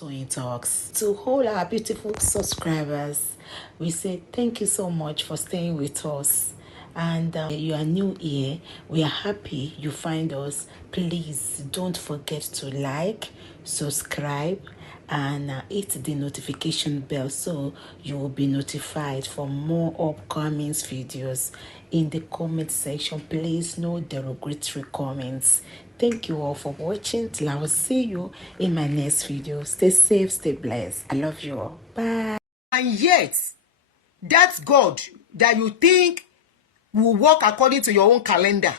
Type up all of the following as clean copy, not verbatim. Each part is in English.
Doing Talks. To all our beautiful subscribers, we say thank you so much for staying with us. And you are new here, we are happy you find us. Please don't forget to like, subscribe, and hit the notification bell so you will be notified for more upcoming videos. In the comment section, please no derogatory comments. Thank you all for watching. Till I will see you in my next video. Stay safe, stay blessed. I love you all. Bye. And yet, that God that you think will work according to your own calendar,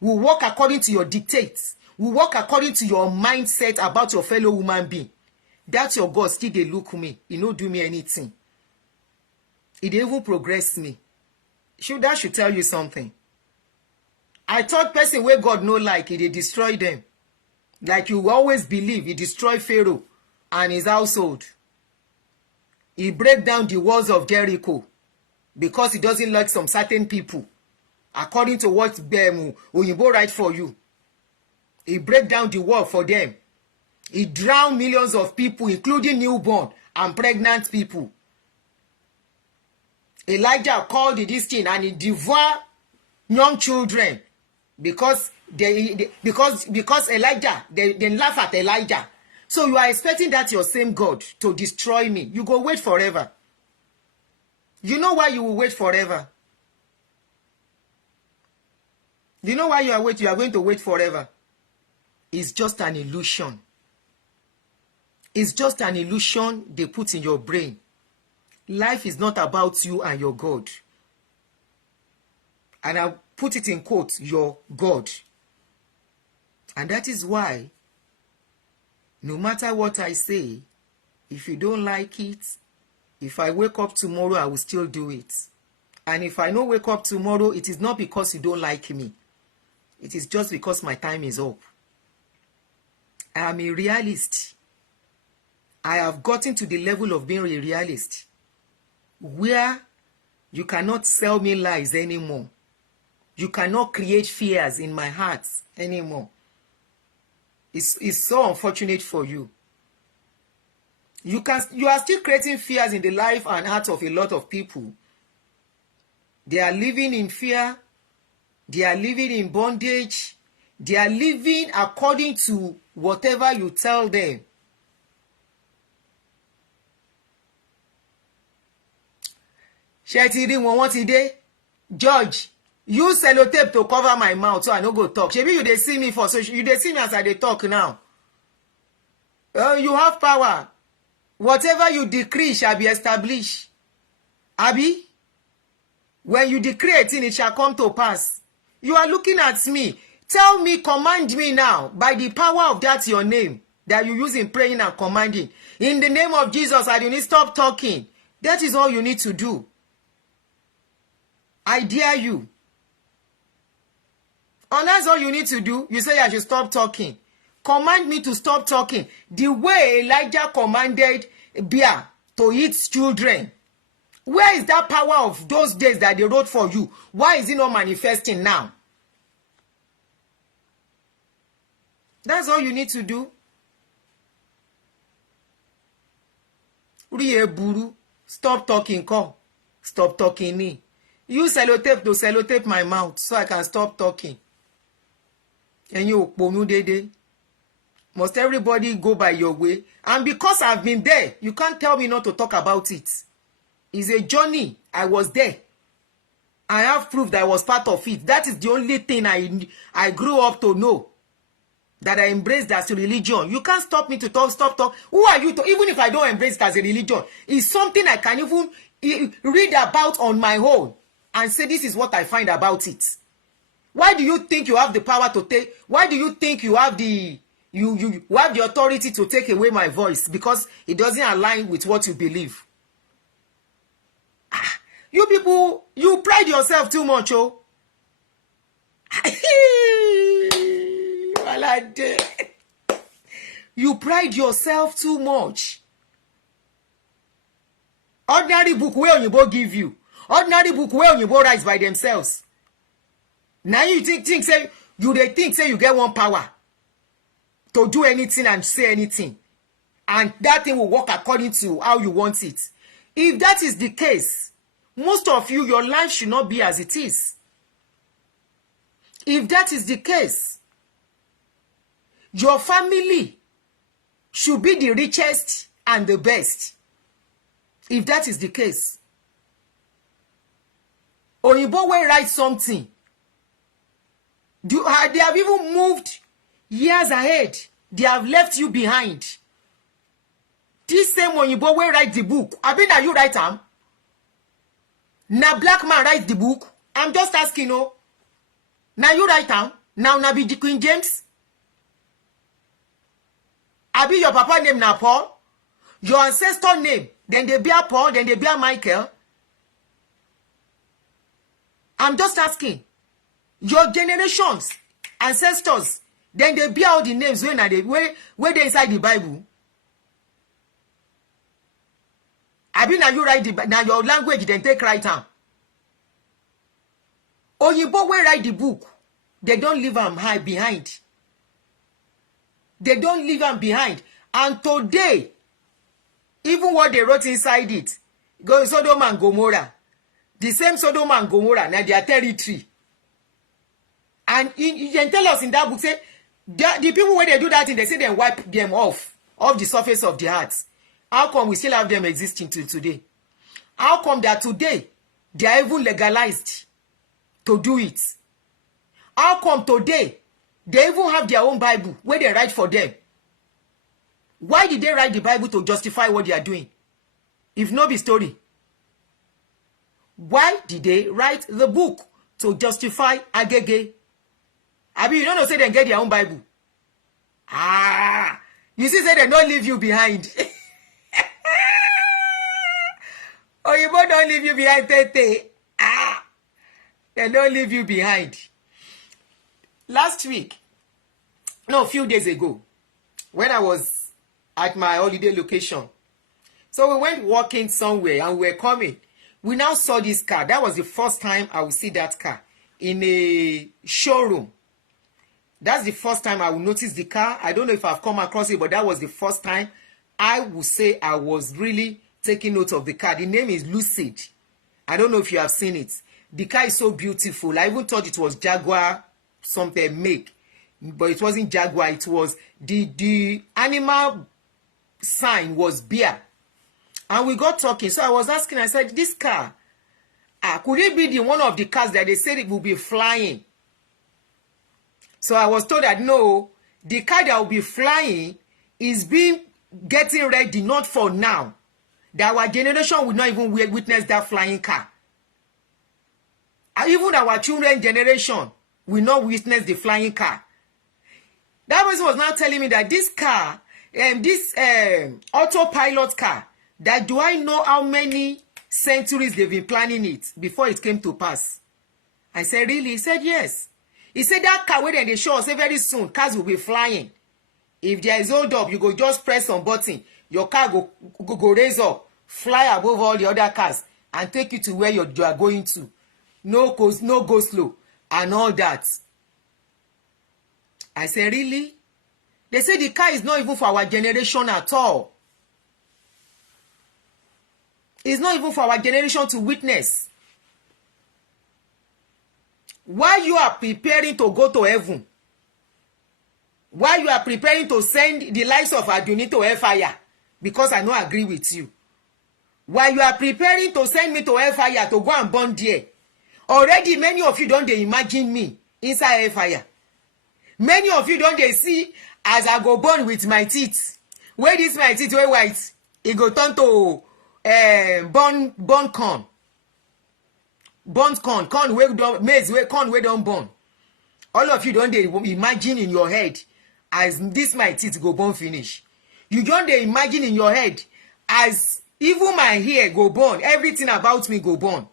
will work according to your dictates, will work according to your mindset about your fellow human being, that's your God still dey look me. He no do me anything. He dey even progress me. That should tell you something. I thought person wey God no like, he dey destroy them. Like you always believe, he destroy Pharaoh and his household. He break down the walls of Jericho because he doesn't like some certain people. According to what Oyinbo write for you. He break down the wall for them. He drown millions of people, including newborn and pregnant people. Elijah called this thing and he devour young children because Elijah, they laugh at Elijah. So you are expecting that your same God to destroy me. You go wait forever. You know why you will wait forever? You know why you are going to wait forever? It's just an illusion. It's just an illusion they put in your brain. Life is not about you and your God. And I put it in quotes, your God. And that is why, no matter what I say, if you don't like it, if I wake up tomorrow, I will still do it. And if I don't wake up tomorrow, it is not because you don't like me. It is just because my time is up. I am a realist. I have gotten to the level of being a realist where you cannot sell me lies anymore. You cannot create fears in my heart anymore. It's so unfortunate for you. You are still creating fears in the life and heart of a lot of people. They are living in fear. They are living in bondage. They are living according to whatever you tell them. Ṣé ti rí wọn wọ́n ti dé? George, use sellotape to cover my mouth so I no go talk. Shebi you dey see me for social, you dey see me as I dey talk now. You have power. Whatever you decree shall be established. Abi? When you decree a thing, it shall come to pass. You are looking at me. Tell me, command me now, by the power of that your name that you use in praying and commanding. In the name of Jesus, Adunni, stop talking. That is all you need to do. I dare you. And that's all you need to do. You say I should stop talking. Command me to stop talking. The way Elijah commanded bear to eat children. Where is that power of those days that they wrote for you? Why is it not manifesting now? That's all you need to do. Buru. Stop talking, call. Stop talking me. Use sellotape to sellotape my mouth so I can stop talking. And you dede. Must everybody go by your way? And because I've been there, you can't tell me not to talk about it. It's a journey. I was there. I have proof that I was part of it. That is the only thing I grew up to know. That I embraced as a religion. You can't stop me to stop. Who are you to, even if I don't embrace it as a religion, it's something I can even read about on my own and say this is what I find about it. Why do you think you have the power to take? Why do you think you have the you have the authority to take away my voice because it doesn't align with what you believe? You people, you pride yourself too much, oh. You pride yourself too much. Ordinary book where Oyinbo give you. Ordinary book where Oyinbo writes by themselves. Now you think say you get one power to do anything and say anything. and that thing will work according to how you want it. If that is the case, most of you, your life should not be as it is. If that is the case, your family should be the richest and the best. If that is the case. Oyinbo will write something. They have even moved years ahead. They have left you behind. This same Oyinbo will write the book. I mean, that you write am. Now black man write the book. I'm just asking, no. Now you write am. Now be the Queen James. I be your papa name na Paul. Your ancestor name. Then they bear Paul. Then they bear Michael. I'm just asking. Your generations, ancestors, then they bear all the names where they inside the Bible. I mean, now you write now your language then take right hand. Oyinbo will write the book. They don't leave them high behind. They don't leave them behind. And today, even what they wrote inside it, go Sodom and Gomorrah. The same Sodom and Gomorrah, now their territory. And you can tell us in that book, say, the people when they do that thing, they say they wipe them off the surface of the earth. How come we still have them existing till today? How come that today they are even legalized to do it? How come today they even have their own Bible where they write for them? Why did they write the Bible to justify what they are doing? If no be story. Why did they write the book to justify agege? I mean, you don't know, say they get their own Bible. You see, say they don't leave you behind. Oyinbo don't leave you behind, Tete. They don't leave you behind. Last week, no, a few days ago, when I was at my holiday location, so we went walking somewhere and we were coming. We now saw this car. That was the first time I would see that car in a showroom. That's the first time I will notice the car. I don't know if I've come across it, but that was the first time I would say I was really taking note of the car. The name is Lucid. I don't know if you have seen it. The car is so beautiful. I even thought it was Jaguar something make, but it wasn't Jaguar. It was the animal sign was bear. And we got talking. So I was asking, I said, this car, could it be the one of the cars that they said it will be flying? So I was told that no, the car that will be flying is getting ready, not for now. That our generation will not even witness that flying car. And even our children's generation will not witness the flying car. That person was now telling me that this car, this autopilot car, that do I know how many centuries they've been planning it before it came to pass? I said, really? He said, yes. He said that car where they show us, say very soon, cars will be flying. If there is hold up, you go just press some button. Your car go raise up, fly above all the other cars, and take you to where you are going to. No go slow, and all that. I said, really? They say the car is not even for our generation at all. It's not even for our generation to witness. While you are preparing to go to heaven, while you are preparing to send the lives of Adunni to hellfire, because I don't agree with you, while you are preparing to send me to hellfire to go and burn there, already many of you don't imagine me inside hellfire. Many of you don't see as I go burn with my teeth. Where this my teeth were white, it go turn to burn corn. Burnt corn, maize, corn we don't burn. All of you don't imagine in your head as this my teeth go burn finish. You don't imagine in your head as even my hair go burn, everything about me go burn.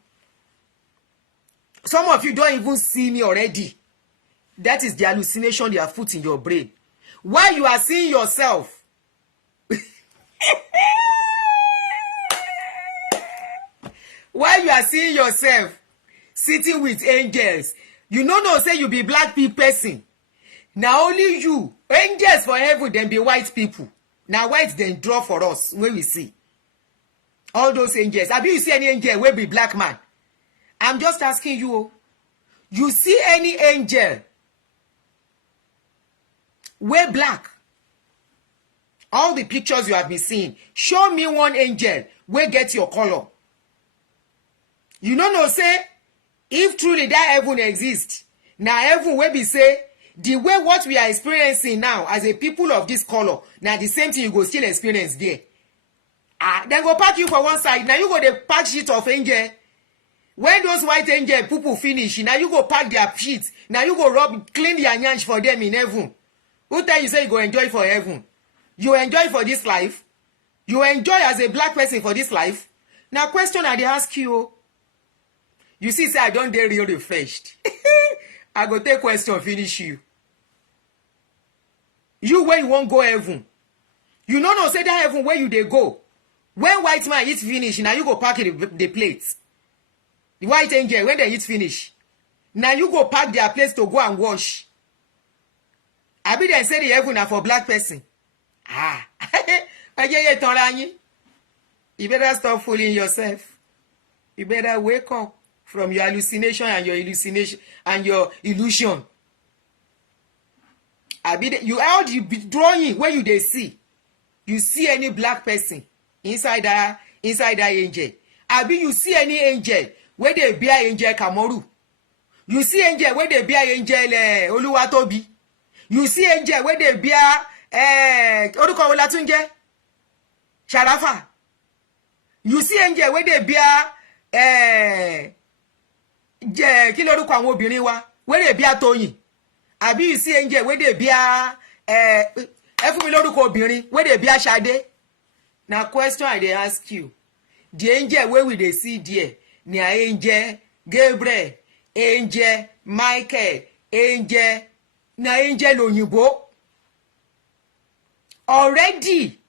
Some of you don't even see me already. That is the hallucination they have put in your brain. While you are seeing yourself, while you are seeing yourself sitting with angels, you know say you be black people person. Now only you, angels for heaven, then be white people. Now white then draw for us when we see all those angels. Have you see any angel wey be black man? I'm just asking you. You see any angel wey black? All the pictures you have been seeing, show me one angel wey get your color. You know say if truly that heaven exists, now heaven wey be say the way what we are experiencing now as a people of this color, now the same thing you go still experience there. Then go pack you for one side. Now you go the pack sheet of angel. When those white angel people finish, now you go pack their sheets. Now you go clean their yansh for them in heaven. Who tell you say you go enjoy for heaven? You enjoy for this life? You enjoy as a black person for this life? Now question I dey ask you. You see say I don't dey real refreshed. I go take question finish you. You where you won't go heaven. You know say that heaven where you dey go. When white man eat finish, now you go pack the plates. The white angel, when they eat finish, now you go pack their plates to go and wash. I be then say the heaven are for black person. You better stop fooling yourself. You better wake up from your hallucination and your illusion. I be you all the drawing where you they see. You see any black person inside that angel. I be you see any angel where they bear angel Kamoru. You see angel where they bear angel Oluwatobi. You see angel where they bear Oruko Olatunje Sharafa. You see angel where they bear kí lorúkọ àwọn obìnrin wa where they bear Toyin. Abi you see angel where they bear ẹ fún mi lórúkọ obìnrin where they bear Ṣadé. Now question I dey ask you. The angel where we dey see there, ni angel Gabriel, angel Michael, angel Òyìnbó. Already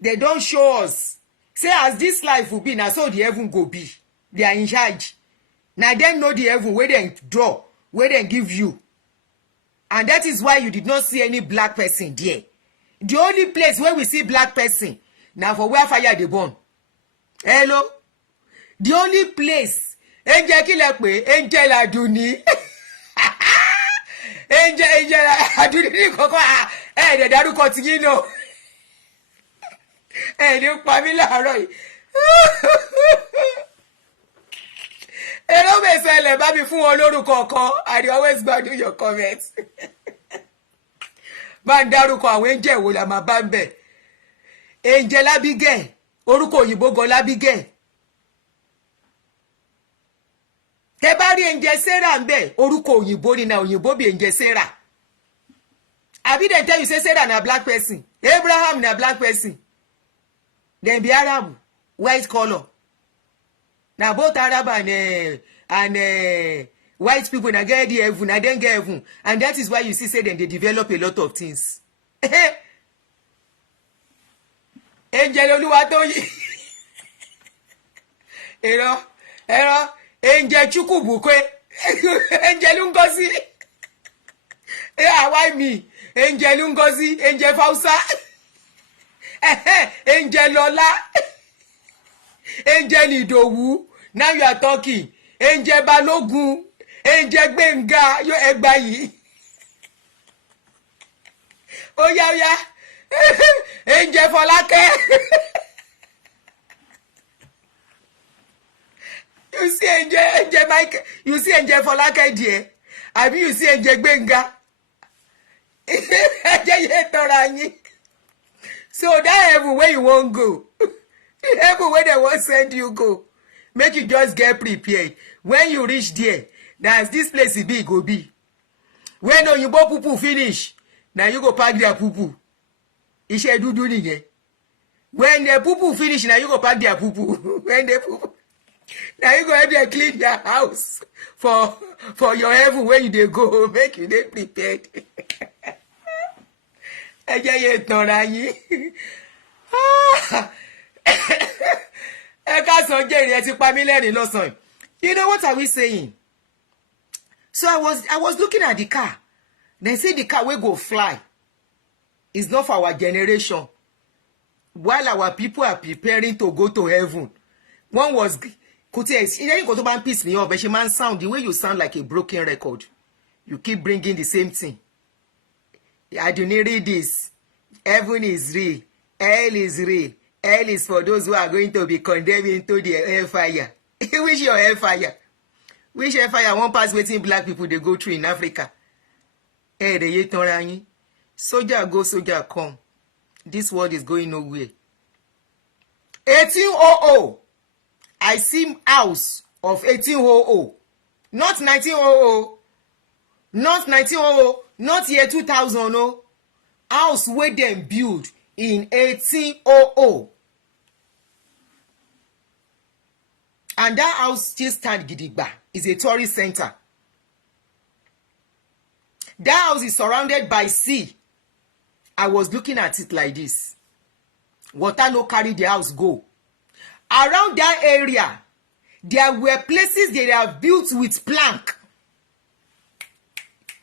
they don't show us. Say as this life will be, now so the heaven go be. They are in charge. Now they know the heaven where they draw, where they give you. And that is why you did not see any black person there. The only place where we see black person, now for where fire they burn. Hello? The only place, angel kilepe, angel Adunni. Angel Adunni koko de dárúkọ ti yín no. Ní pa mí láàárọ̀ yìí. Ero be sele bá mi fún wọn lórúkọ kan. I dey always gbádùn your comments. Bá ń dárúkọ àwọn angel wo la máa bá ń bẹ̀. Angel Abigail, orúkọ òyìnbó gan Abigail. Tẹ́ bá rí angel Sarah ń bẹ̀, orúkọ òyìnbó ni na òyìnbó bí angel Sarah. Abi dem tell you say Sarah na black person, Abraham na black person. Dem be Arab, white color. Na both Arab and white people na get the heaven, na dem get heaven. And that is why you see say dem dey develop a lot of things. Angel Oluwatoyin. Ero, angel Chukwubukwe. Angel Ngozi. Why me? Angel Ngozi, angel Fausa. Angel Lola. Angel Idowu. Now you are talking. Angel Balogun. Angel Gbenga. Yo Egbayi. Oh yeah. Angel Folake. You see Angel Mike. You see Angel Folake there. Abi you see Angel Gbenga. So that heaven where you won't go. Heaven where they won't send you go. Make you just get prepared. When you reach there, that's this place it be go be. When you go poo finish, now you go pack their poo. Iṣẹ́ dúdú nìyẹn. When the poo finish, now you go pack their poo. When they poo, now you go help them clean their house for your heaven where you dey go. Make you dey prepared. Ẹ jẹ́ yé tanra yín. Ẹ ká sọ jẹ́ ìrìn ẹ ti pa mí lẹ́rìn lọ́sàn-án. You know what are we saying? So I was looking at the car. They say the car will go fly. It's not for our generation. while our people are preparing to go to heaven, one was Kote, you go to ban piece me up, but she man sound the way you sound like a broken record. You keep bringing the same thing. Adunni, read this. Heaven is real. Hell is real. Hell is for those who are going to be condemned into the hellfire. Which your hellfire? Which hellfire won't pass waiting black people they go through in Africa? Hey, the yetonranyi. Soldier go, soldier come. This world is going nowhere. 1800. I see house of 1800. Not 1900. Not 1900. Not year 2000. No. House where them build in 1800. And that house still stand gidigba. Is a tourist center. That house is surrounded by sea. I was looking at it like this. Water no carry the house go. Around that area, there were places they have built with plank.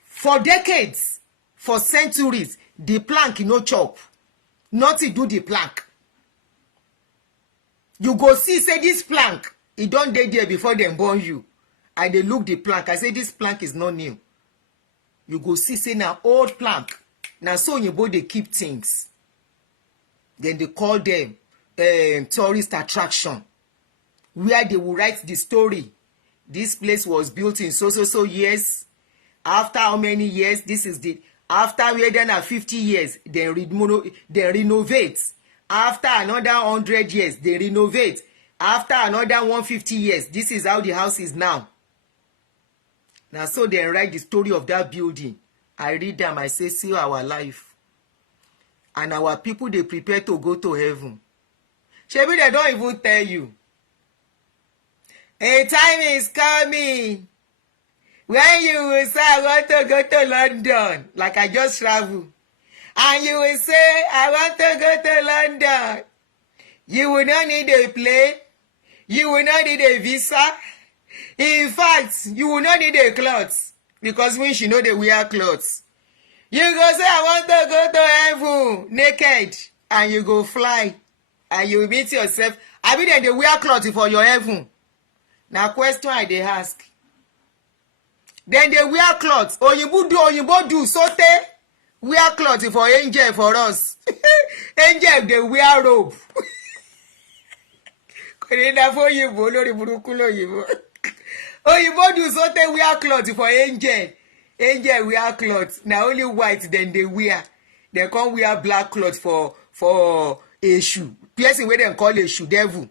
For decades, for centuries, the plank no chop. Nothing do the plank. You go see, say this plank, it don't dey there before them born you. And they look the plank. I say this plank is not new. You go see, say now old plank. Now so you both they keep things. Then they call them tourist attraction. Where they will write the story. This place was built in so years. After how many years? This is the after more than 50 years, they renovate. After another 100 years, they renovate. After another 150 years, this is how the house is now. Now so they write the story of that building. I read them, I say, see our life. And our people, they prepare to go to heaven. Maybe they don't even tell you. A time is coming when you will say, I want to go to London, like I just traveled. And you will say, I want to go to London. You will not need a plane. You will not need a visa. In fact, you will not need a clothes. Because when she know they wear clothes. You go say, I want to go to heaven naked. And you go fly. And you meet yourself. I mean, then they wear clothes for your heaven. Now, question I they ask. Then they wear clothes. Oyinbo do sote. Wear clothes for angel for us. Angel, they wear robe. Oyinbo do sote wear clothes for angel. Angel wear clothes. Now only white then they wear. They can't wear black clothes for a shoe. Person where they call a shoe devil.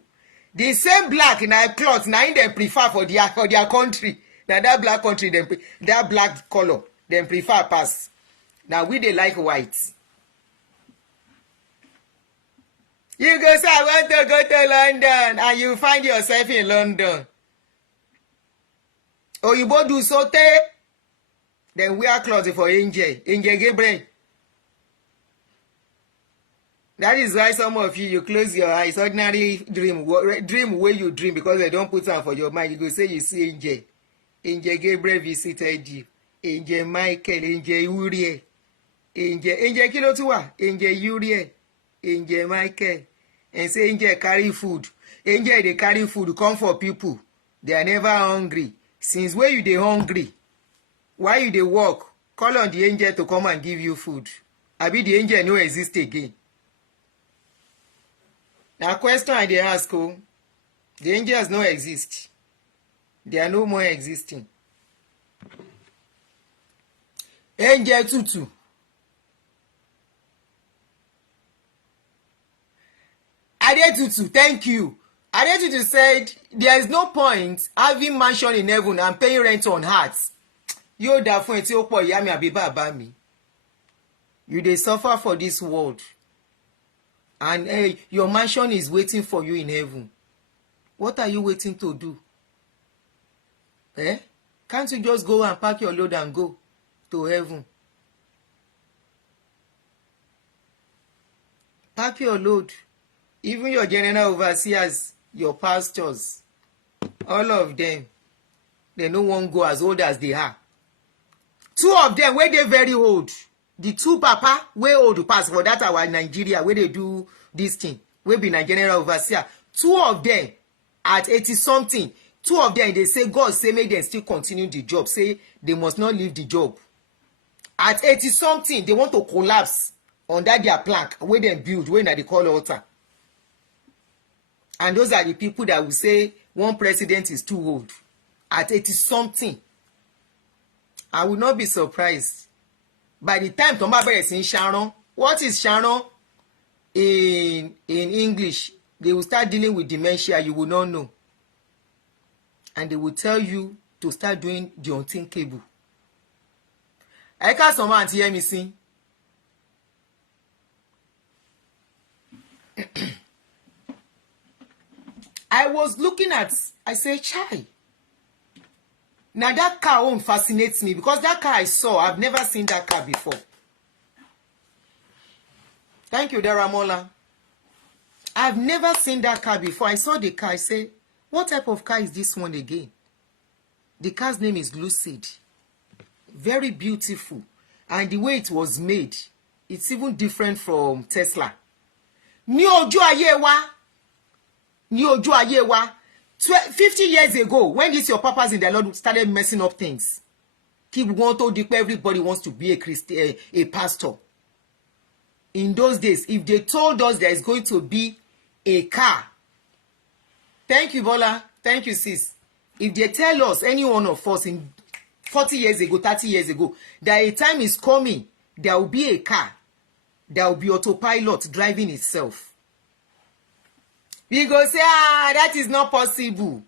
The same black in our clothes now in them prefer for their country. Now that black country them that black color them prefer pass. Now we they like white. You go say I want to go to London and you find yourself in London. Oyinbo do sote. Then wear clothes for angel. Angel Gabriel. That is why some of you close your eyes. Ordinary dream where you dream because they don't put on for your mind. You go say you see angel. Angel Gabriel visited you. Angel Michael. Angel Uriel. Angel kilo tuwa. Angel Uriel. Angel Michael. And say angel carry food. Angel they carry food come for people. They are never hungry. Since where you they hungry? Why you they work? Call on the angel to come and give you food. Abi the angel no exist again. Now question I dey ask you, the angels no exist. They are no more existing. Angel tutu. Adetutu, thank you. Adetutu said, there is no point having mansion in heaven and paying rent on earth. Yo da fun eti opo iya mi abi baba mi. You dey suffer for this world. And your mansion is waiting for you in heaven. What are you waiting to do? Can't you just go and pack your load and go to heaven? Pack your load. Even your general overseers, your pastors, all of them, they no one go as old as they are. Two of them, where they very old. The two papa, way old pass for that our Nigeria, where they do this thing wey be na general overseer, 2 of them at 80 something, 2 of them dey say God say make dem still continue the job, say they must not leave the job. At 80 something, they want to collapse under their plank wey dem build, wey na dey call altar. And those are the people that will say one president is too old. At 80 something, I will not be surprised by the time tó bá bẹ̀rẹ̀ sí í Sharon. What is Sharon in English? They will start dealing with dementia, you will not know. And they will tell you to start doing the unthinkable. I can't some Aunty hear me sing. I was looking at, I say, chai. Now that car own fascinates me because that car I saw, I've never seen that car before. Thank you, Daramola. I've never seen that car before. I saw the car, I say, what type of car is this one again? The car's name is Lucid. Very beautiful. And the way it was made, it's even different from Tesla. Ní ojú ayé wa. Ní ojú ayé wa. 50 years ago, when this your papas in the Lord started messing up things, keep want to declare everybody wants to be a Christian, a pastor. In those days, if they told us there is going to be a car, thank you, Bola, thank you, sis. If they tell us, any one of us in 40 years ago, 30 years ago, that a time is coming, there will be a car, there will be autopilot driving itself. We go say, that is not possible.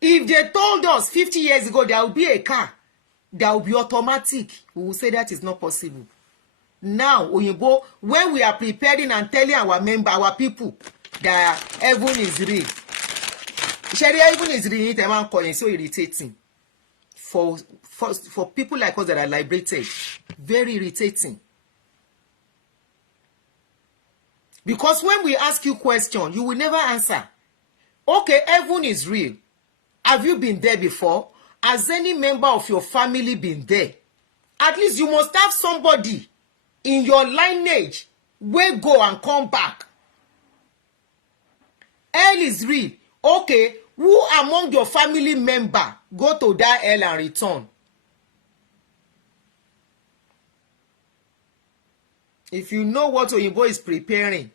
If they told us 50 years ago there will be a car, there will be automatic, we will say that is not possible. Now, Oyinbo, when we are preparing and telling our people that heaven is real, heaven is real, it's so irritating. For people like us that are liberated, very irritating. Because when we ask you questions, you will never answer. Okay, heaven is real. Have you been there before? Has any member of your family been there? At least you must have somebody in your lineage wey go and come back. Hell is real. Okay, who among your family member go to that hell and return? If you know what Oyinbo is preparing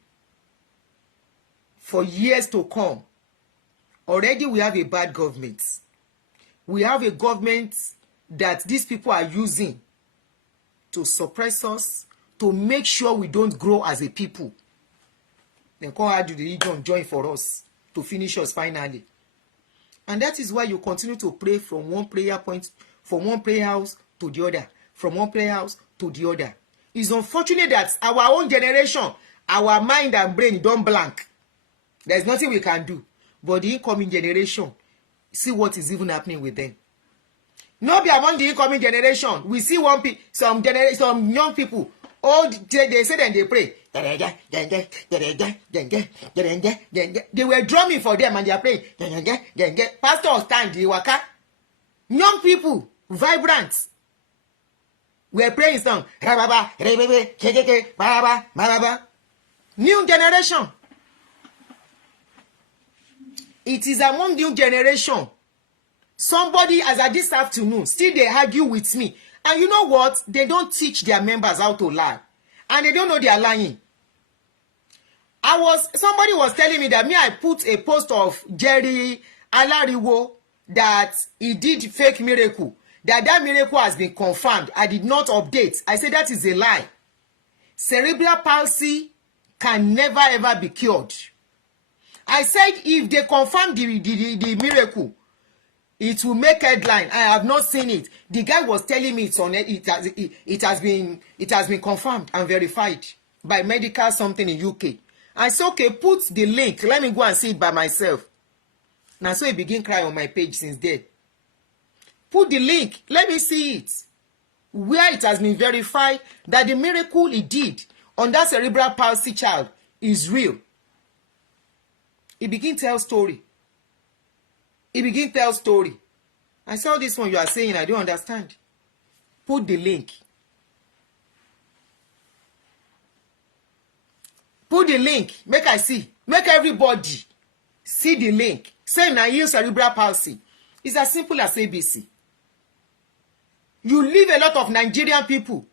for years to come, already we have a bad government. We have a government that these people are using to suppress us, to make sure we don't grow as a people. Then come out to the region, join for us, to finish us finally. And that is why you continue to pray from one prayer point, from one prayer house to the other, from one prayer house to the other. It's unfortunate that our own generation, our mind and brain don't blank. There's nothing we can do. But the incoming generation, see what is even happening with them. Not be among the incoming generation. We see some young people, they say and they pray. They were drumming for them and they are praying. Pastor stand, the waka. Young people, vibrant. We are praying song. New generation. It is among new generation. Somebody, as at this afternoon, still they argue with me. And you know what? They don't teach their members how to lie. And they don't know they are lying. Somebody was telling me that I put a post of Jerry Alariwo that he did fake miracle. That miracle has been confirmed. I did not update. I said that is a lie. Cerebral palsy can never ever be cured. I said if they confirm the miracle, it will make headline. I have not seen it. The guy was telling me it has been confirmed and verified by medical something in UK. I said, okay, put the link. Let me go and see it by myself. Now so he begin cry on my page since then. Put the link. Let me see it. Where it has been verified that the miracle he did on that cerebral palsy child is real. He begin tell story. I saw this one you are saying, I don't understand. Put the link. Put the link, make I see, make everybody see the link. Say na you cerebral palsy. It's as simple as ABC. You leave a lot of Nigerian people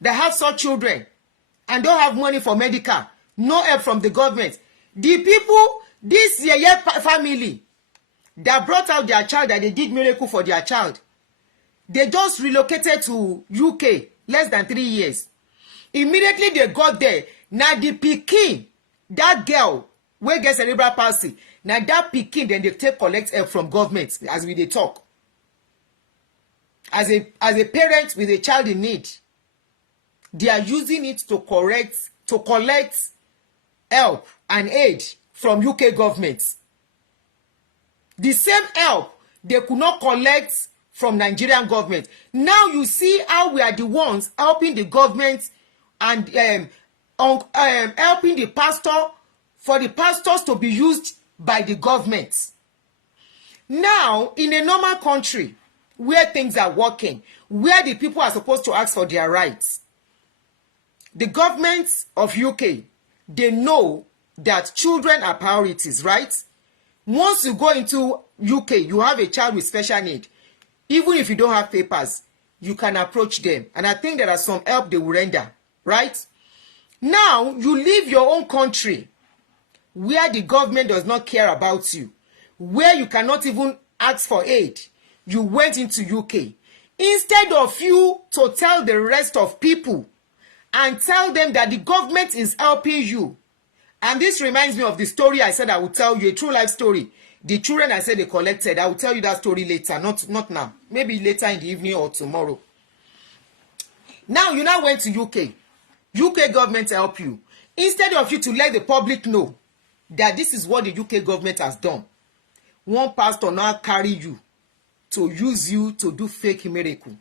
that have such children and don't have money for medical, no help from the government. The people, this Yeye family that brought out their child, that they did miracle for their child, they just relocated to UK less than 3 years. Immediately they got there. Now the pikin, that girl wey get cerebral palsy, now that pikin then they take collect help from government as we dey talk. As a parent with a child in need, they are using it to collect help and aid from UK government. The same help they could not collect from Nigerian government. Now you see how we are the ones helping the government and helping the pastor, for the pastors to be used by the government. Now, in a normal country where things are working, where the people are supposed to ask for their rights, the government of UK, they know that children are priorities, right? Once you go into UK, you have a child with special need. Even if you don't have papers, you can approach them. And I think there are some help they will render, right? Now, you leave your own country where the government does not care about you, where you cannot even ask for aid. You went into UK. Instead of you to tell the rest of people and tell them that the government is helping you. And this reminds me of the story I said I would tell you, a true life story. The children I said they collected, I will tell you that story later, not now. Maybe later in the evening or tomorrow. Now you now went to UK. UK government help you. Instead of you to let the public know that this is what the UK government has done, one pastor now carry you to use you to do fake miracle.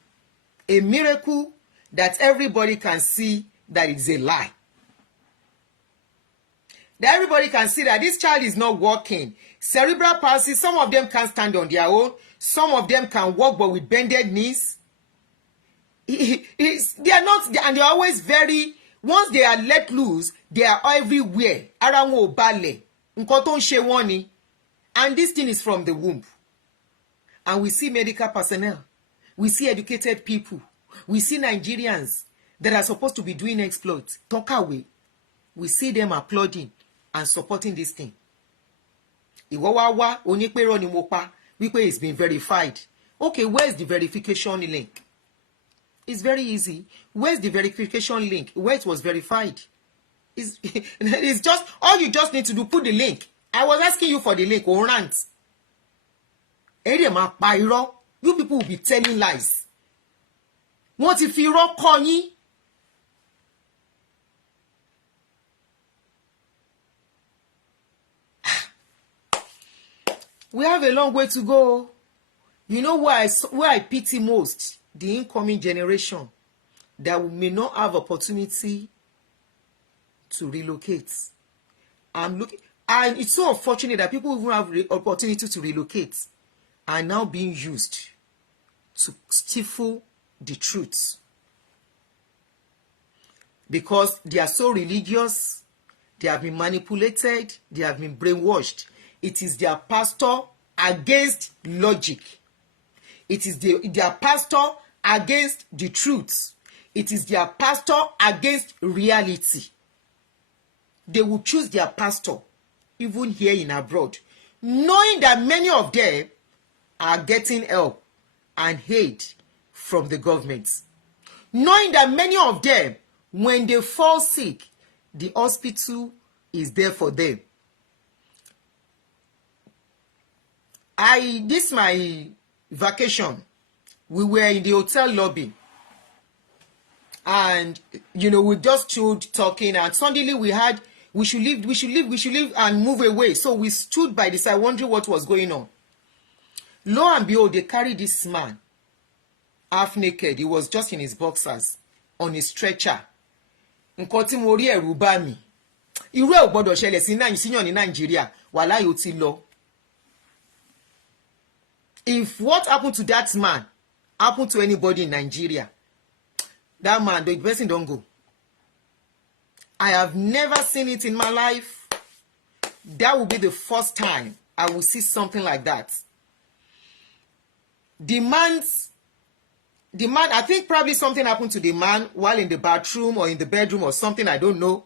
A miracle that everybody can see that it's a lie. That everybody can see that this child is not walking. Cerebral palsy, some of them can't stand on their own. Some of them can walk but with bended knees. They are not, and they are always very, once they are let loose, they are everywhere. Ara wọn ò balẹ̀. Nǹkan tó ń ṣe wọ́n ni. And this thing is from the womb. And we see medical personnel. We see educated people. We see Nigerians that are supposed to be doing exploits. Talk away. We see them applauding and supporting this thing. Ìwọ wá wá onípẹ̀rọ ni mo pa wípé it's been verified. Okay, where's the verification link? It's very easy. Where's the verification link? Where it was verified? It's just, all you just need to do, put the link. I was asking you for the link, or rant. You people will be telling lies. What if you rock Connie? We have a long way to go. You know where I pity most? The incoming generation that may not have opportunity to relocate. I'm looking, and it's so unfortunate that people who have opportunity to relocate are now being used to stifle the truth, because they are so religious, they have been manipulated, they have been brainwashed. It is their pastor against logic. It is their pastor against the truth. It is their pastor against reality. They will choose their pastor, even here in abroad, knowing that many of them are getting help and aid from the government. Knowing that many of them, when they fall sick, the hospital is there for them. This my vacation, we were in the hotel lobby, and we just stood talking, and suddenly we should leave and move away. So we stood by the side wondering what was going on. Lo and behold, they carried this man half naked. He was just in his boxers on a stretcher. Nǹkan tí mo rí ẹ̀rù bà mí. Irú ẹ̀ ò gbọ́dọ̀ ṣẹlẹ̀ síyàn ní Nàìjíríà. Wàláhì ó ti lọ. If what happened to that man happened to anybody in Nigeria, that man, the person don't go. I have never seen it in my life. That will be the first time I will see something like that. The man, I think probably something happened to the man while in the bathroom or in the bedroom or something, I don't know.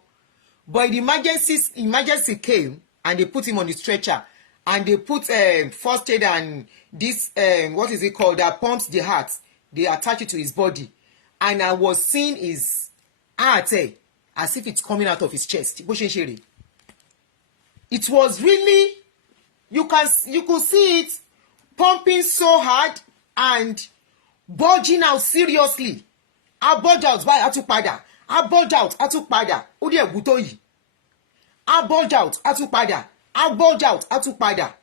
But the emergency came and they put him on the stretcher and they put first aid and this, what is it called, that pumps the heart. They attach it to his body. And I was seeing his heart as if it's coming out of his chest. It was really, you could see it pumping so hard and bulging out seriously. I bulge out by atupada. I bulge out atupada. Ó dé ẹ̀gún yìí. I bulge out atupada. I bulge out atupada.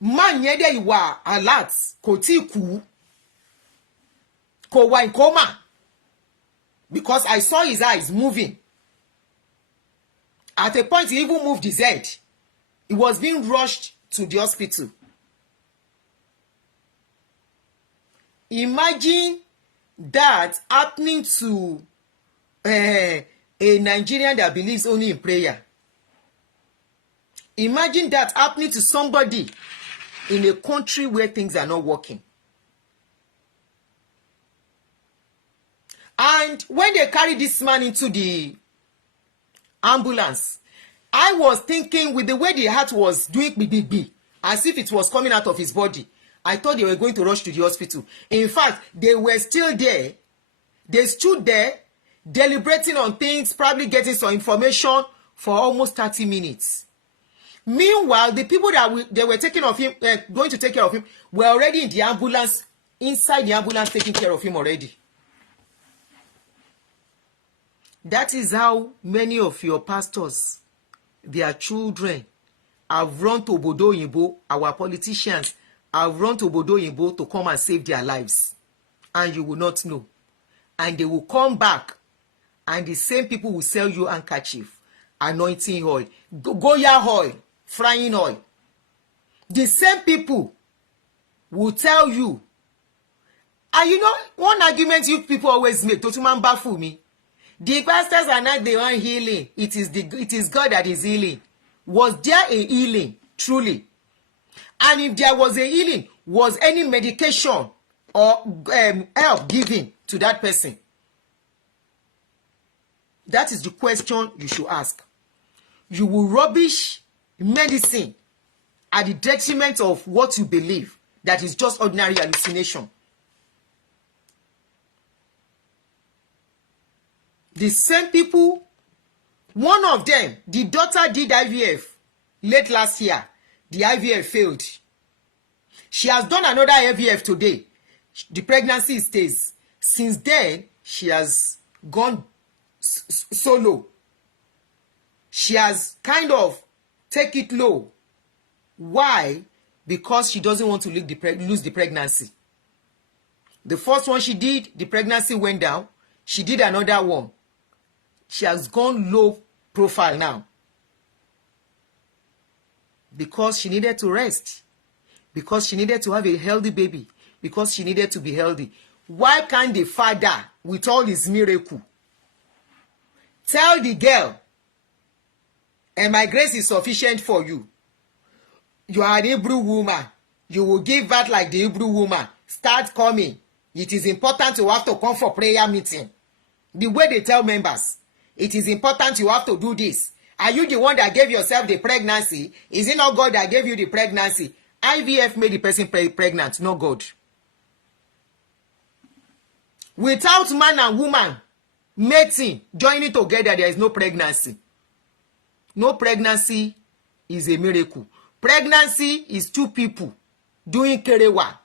Man yẹn dẹ̀ ìwà alert kò tí kú. Kò wà in coma. Because I saw his eyes moving. At a point, he even moved his head. He was being rushed to the hospital. Imagine that happening to a Nigerian that believes only in prayer. Imagine that happening to somebody in a country where things are not working. And when they carried this man into the ambulance, I was thinking with the way the heart was doing big, as if it was coming out of his body. I thought they were going to rush to the hospital. In fact, they were still there. They stood there, deliberating on things, probably getting some information for almost 30 minutes. Meanwhile, the people that they were taking of him, going to take care of him, were already in the ambulance, inside the ambulance, taking care of him already. That is how many of your pastors, their children, have run to Obodo Oyinbo, our politicians, have run to Obodo Oyinbo to come and save their lives. And you will not know. And they will come back, and the same people will sell you handkerchief, anointing oil, Goya oil, frying oil. The same people will tell you. And you know, one argument you people always make, Totuman baffle me. The pastors are not the one healing. It is God that is healing. Was there a healing, truly? And if there was a healing, was any medication or help given to that person? That is the question you should ask. You will rubbish medicine at the detriment of what you believe that is just ordinary hallucination. The same people, one of them, the daughter did IVF late last year. The IVF failed. She has done another IVF today. The pregnancy stays. Since then, she has gone solo. She has kind of take it low. Why? Because she doesn't want to lose the pregnancy. The first one she did, the pregnancy went down. She did another one. She has gone low profile now. Because she needed to rest. Because she needed to have a healthy baby. Because she needed to be healthy. Why can't the father, with all his miracle, tell the girl, and my grace is sufficient for you. You are an Hebrew woman. You will give birth like the Hebrew woman. Start coming. It is important you have to come for prayer meeting. The way they tell members, it is important you have to do this. Are you the one that gave yourself the pregnancy? Is it not God that gave you the pregnancy? IVF made the person pregnant, not God. Without man and woman mating, joining together, there is no pregnancy. No pregnancy is a miracle. Pregnancy is two people doing kerewa.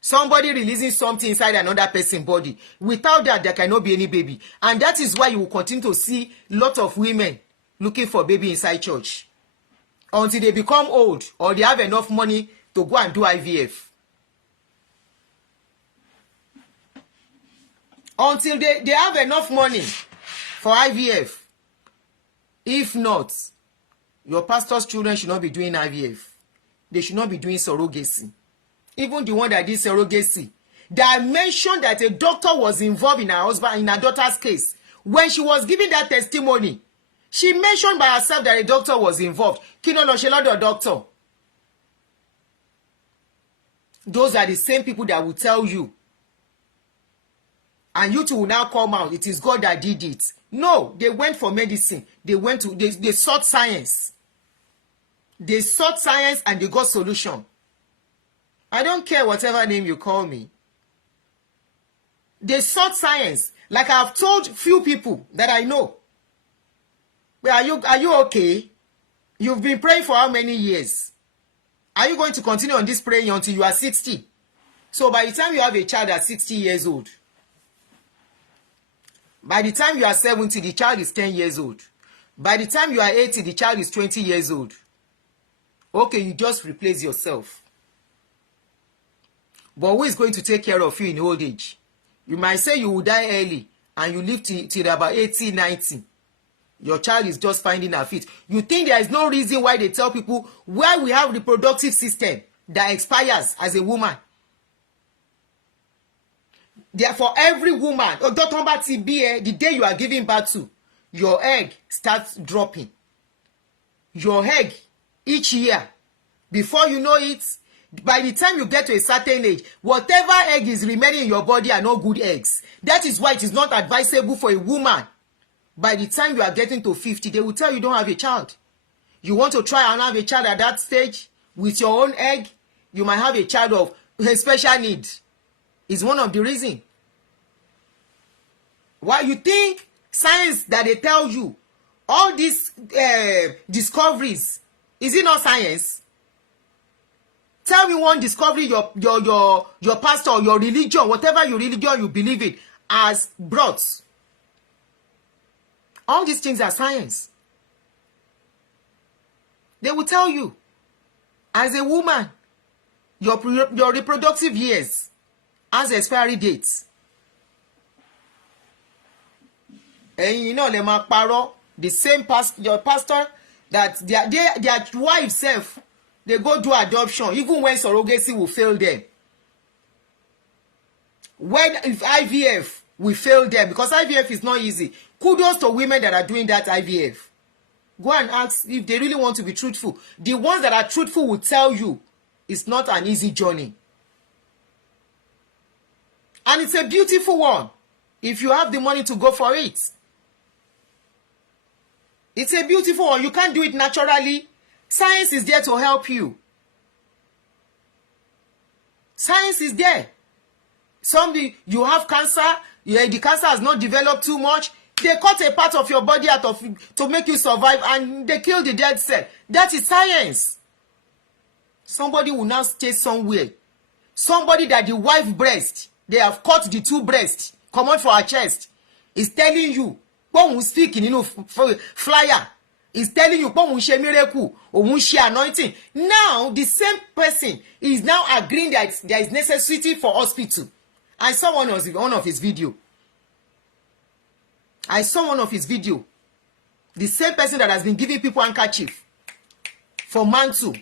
Somebody releasing something inside another person's body. Without that, there cannot be any baby. And that is why you will continue to see a lot of women looking for baby inside church. Until they become old or they have enough money to go and do IVF. Until they have enough money for IVF. If not, your pastor's children should not be doing IVF. They should not be doing surrogacy. Even the one that did surrogacy, that mentioned that a doctor was involved in her daughter's case When she was giving that testimony, she mentioned by herself that a doctor was involved. Kí ló lọ ṣe lọ́dọ̀ doctor? Those are the same people that will tell you. And you two will now come out. It is God that did it. No, they went for medicine. They sought science. They sought science and they got solution. I don't care whatever name you call me. They sought science. Like I've told few people that I know. But are you okay? You've been praying for how many years? Are you going to continue on this praying until you are 60? So by the time you have a child at 60 years old, by the time you are 70, the child is 10 years old. By the time you are 80, the child is 20 years old. Okay, you just replace yourself. But who is going to take care of you in old age? You might say you will die early and you live till about 80, 90. Your child is just finding her feet. You think there is no reason why they tell people why we have reproductive system that expires as a woman? Therefore, every woman, the day you are giving birth to, your egg starts dropping. Your egg, each year, before you know it, by the time you get to a certain age, whatever egg is remaining in your body are not good eggs. That is why it is not advisable for a woman. By the time you are getting to 50, they will tell you don't have a child. You want to try and have a child at that stage with your own egg, you might have a child of a special need. Is one of the reasons. Why you think science that they tell you, all these discoveries, is it not science? Tell me one discovery your pastor or your religion, whatever your religion you believe in, has brought. All these things are science. They will tell you, as a woman, your reproductive years has expiry dates. And you know, le ma parọ́, the same your pastor that their wife self, they go do adoption, even when surrogacy will fail them. If IVF will fail them, because IVF is not easy. Kudos to women that are doing that IVF. Go and ask if they really want to be truthful. The ones that are truthful will tell you it's not an easy journey. And it's a beautiful one if you have the money to go for it. It's a beautiful one. You can't do it naturally. Science is there to help you. Science is there. You have cancer, the cancer has not developed too much. They cut a part of your body out of to make you survive and they kill the dead cell. That is science. Somebody will now stay somewhere. Somebody that the wife breast, they have cut the two breasts, come out for her chest, is telling you, who speak in flyer, is telling you, miracle, anointing. Now, the same person is now agreeing that there is necessity for hospital. I saw one of his video. The same person that has been giving people handkerchief for mantle,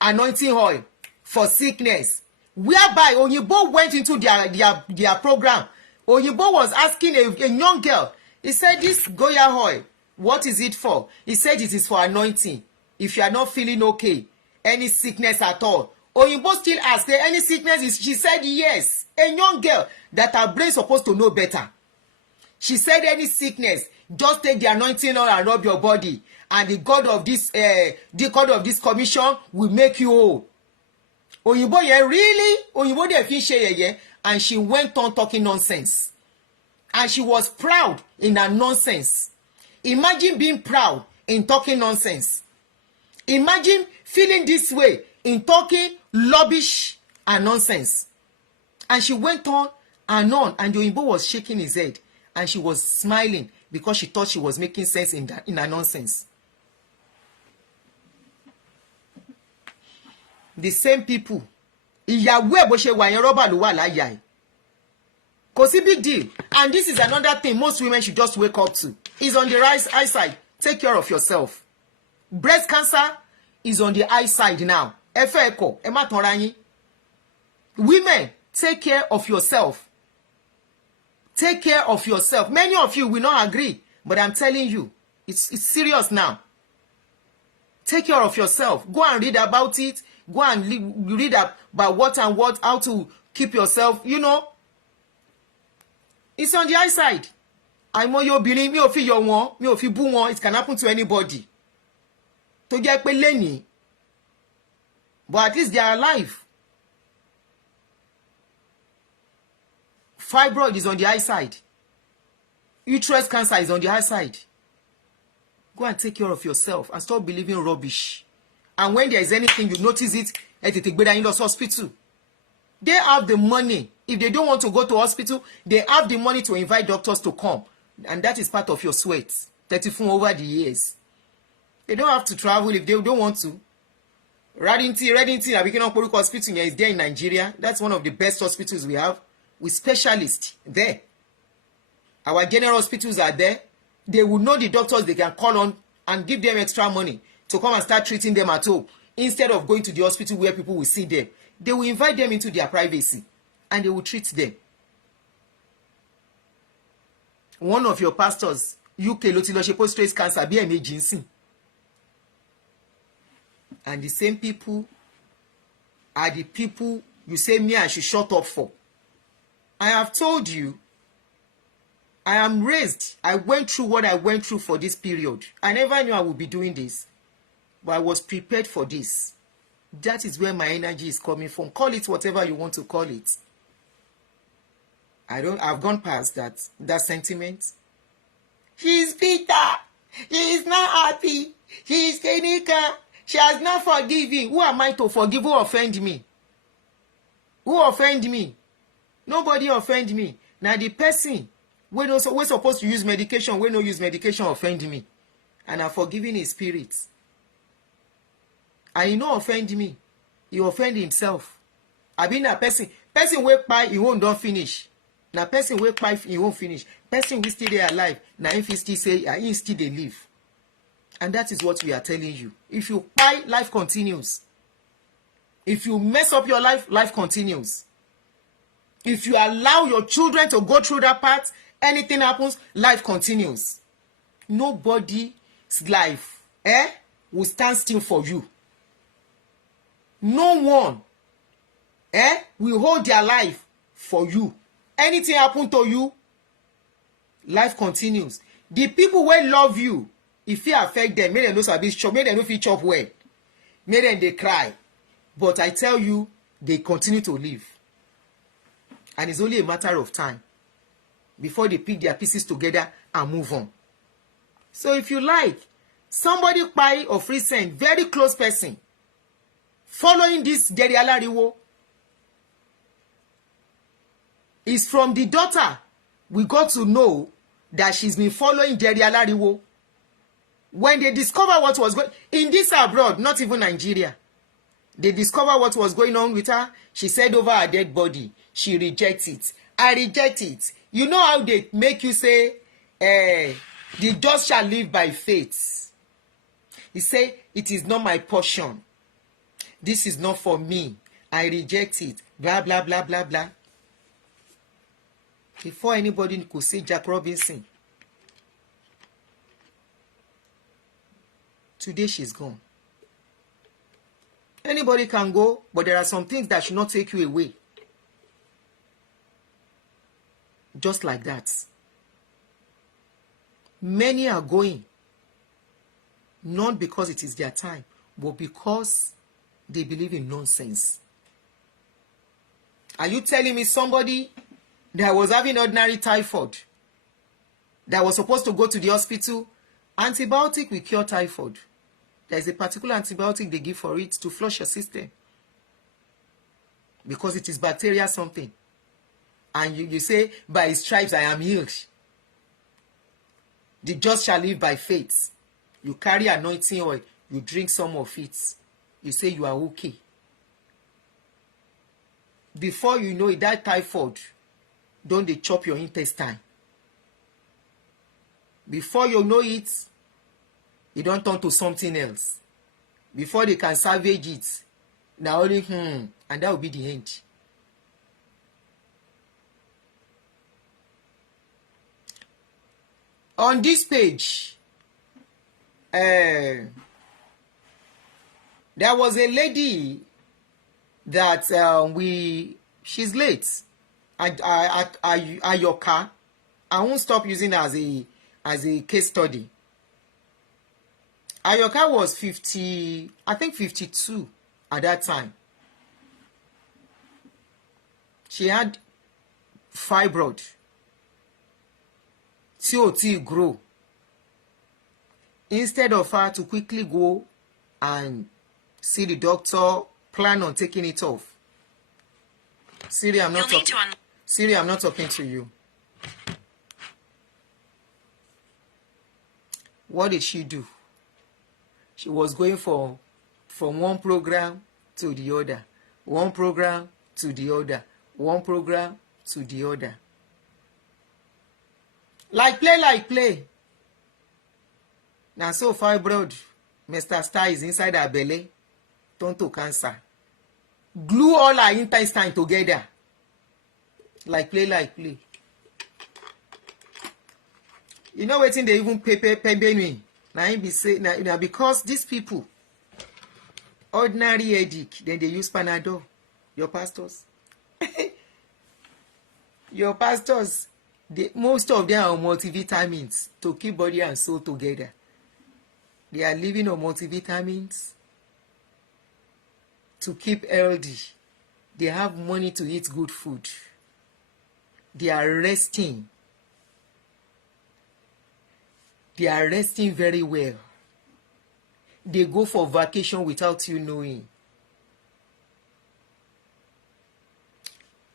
anointing oil, for sickness, whereby Oyibo went into their program. Oyibo was asking a young girl, he said, this Goya oil, what is it for? He said it is for anointing. If you are not feeling okay, any sickness at all. Oyibo still asked, any sickness? She said yes. A young girl that her brain supposed to know better. She said any sickness, just take the anointing oil and rub your body, and the God of this commission will make you whole. Oyibo dey fi ṣe yẹ̀yẹ́, and she went on talking nonsense. And she was proud in her nonsense. Imagine being proud in talking nonsense. Imagine feeling this way in talking rubbish and nonsense. And she went on, and the Oyibo was shaking his head, and she was smiling because she thought she was making sense in her nonsense. The same people. Ìyàwó ẹ̀ bó ṣe wà yẹn rọ́bà ló wà láyà ẹ̀. Kò sí big deal. And this is another thing most women should just wake up to. It's on the right eye side. Take care of yourself. Breast cancer is on the eye side now. Ẹ fẹ́ ẹ̀kọ́, ẹ má tanra yín. Women, take care of yourself. Take care of yourself. Many of you will not agree, but I'm telling you, it's serious now. Take care of yourself. Go and read about it. Go and read about what and what, how to keep yourself, you know. It's on the high side. Àìmọye obìnrin mi ò fi yọ wọn, mi ò fi bú wọn. It can happen to anybody. Tó jẹ́ pé lẹ́nìí, but at least they are alive. Fibroid is on the high side. Uterus cancer is on the high side. Go and take care of yourself and stop believing rubbish. And when there is anything, you notice it, at the hospital. They have the money. If they don't want to go to hospital, they have the money to invite doctors to come. And that is part of your sweat. 34 over the years. They don't have to travel if they don't want to. Reddington, Abikinon Poruk Hospital is there in Nigeria. That's one of the best hospitals we have, with specialists there. Our general hospitals are there. They will know the doctors they can call on and give them extra money to come and start treating them at home. Instead of going to the hospital where people will see them, they will invite them into their privacy and they will treat them. One of your pastors, UK Lotiloshe post-trace cancer, BMA Jinsin. And the same people are the people you say me I should shut up for. I have told you, I am raised. I went through what I went through for this period. I never knew I would be doing this, but I was prepared for this. That is where my energy is coming from. Call it whatever you want to call it. I've gone past that sentiment. He is bitter. He is not happy. He is Kenika. She has not forgiven. Who am I to forgive? Who offend me? Who offend me? Nobody offend me. Now the person we're supposed to use medication, we no use medication offend me. And I'm forgiving his spirit. And he no offend me. He offend himself. I been a person wake by he won't don't finish. Now person wake by he won't finish. Person we still there alive. Now if he still say he still they live. And that is what we are telling you. If you buy, life continues. If you mess up your life, life continues. If you allow your children to go through that path, anything happens, life continues. Nobody's life will stand still for you. No one will hold their life for you. Anything happen to you, life continues. The people who love you, if you affect them, make them no sabi chop, make them no fit chop well, make them they cry. But I tell you, they continue to live. And it's only a matter of time before they pick their pieces together and move on. So if you like, somebody buy of recent, very close person, following this Jerry Alariwo, is from the daughter we got to know that she's been following Jerry Alariwo. When they discover what was going in this abroad, not even Nigeria, they discover what was going on with her. She said over her dead body, she rejects it. I reject it. You know how they make you say, the just shall live by faith. He say, it is not my portion. This is not for me. I reject it. Blah, blah, blah, blah, blah. Before anybody could say Jack Robinson, today she's gone. Anybody can go, but there are some things that should not take you away. Just like that. Many are going, not because it is their time, but because they believe in nonsense. Are you telling me somebody that was having ordinary typhoid, that was supposed to go to the hospital, antibiotic will cure typhoid? There is a particular antibiotic they give for it to flush your system. Because it is bacteria something. And you say, by his stripes I am healed. The just shall live by faith. You carry anointing oil, you drink some of it. You say you are okay. Before you know it, that typhoid, don't they chop your intestine? Before you know it, you don't turn to something else. Before they can salvage it, now only and that will be the end. On this page, there was a lady that she's late. Ayoka. I won't stop using her as a case study. Ayoka was 50, I think 52 at that time. She had fibroid. Tí grow. Instead of her to quickly go and see the doctor, plan on taking it off. Siri, I'm not talking to you. What did she do? She was going from one program to the other, one program to the other, one program to the other. Like play. Now so fibroid, Mr. Star is inside her belly, turn to cancer. Glue all her intestine together. Like play. You know wetin they even pay me? Now him be say now because these people ordinary headache, then they use Panadol. Your pastors. Most of them are multivitamins to keep body and soul together. They are living on multivitamins to keep healthy. They have money to eat good food. They are resting. They are resting very well. They go for vacation without you knowing.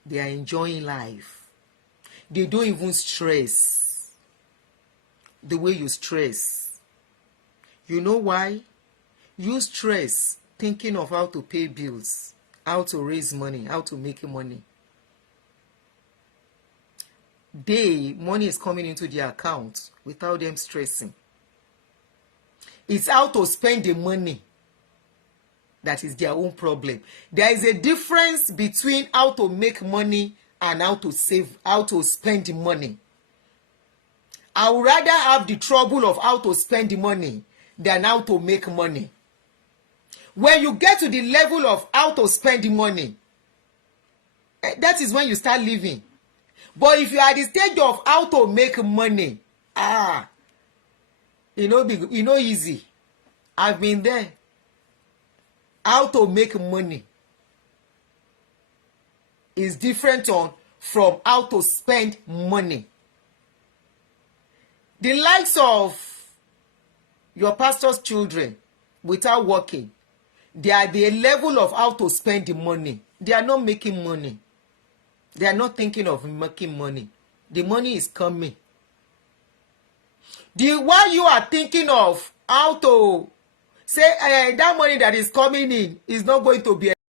They are enjoying life. They don't even stress the way you stress. You know why? You stress thinking of how to pay bills, how to raise money, how to make money. Money is coming into their account without them stressing. It's how to spend the money that is their own problem. There is a difference between how to make money and how to save, how to spend the money. I would rather have the trouble of how to spend the money than how to make money. When you get to the level of how to spend the money, that is when you start living. But if you are at the stage of how to make money, easy. I've been there. How to make money is different from how to spend money. The likes of your pastor's children without working, they are the level of how to spend the money. They are not making money. They are not thinking of making money. The money is coming. While you are thinking of how to say that money that is coming in is not going to be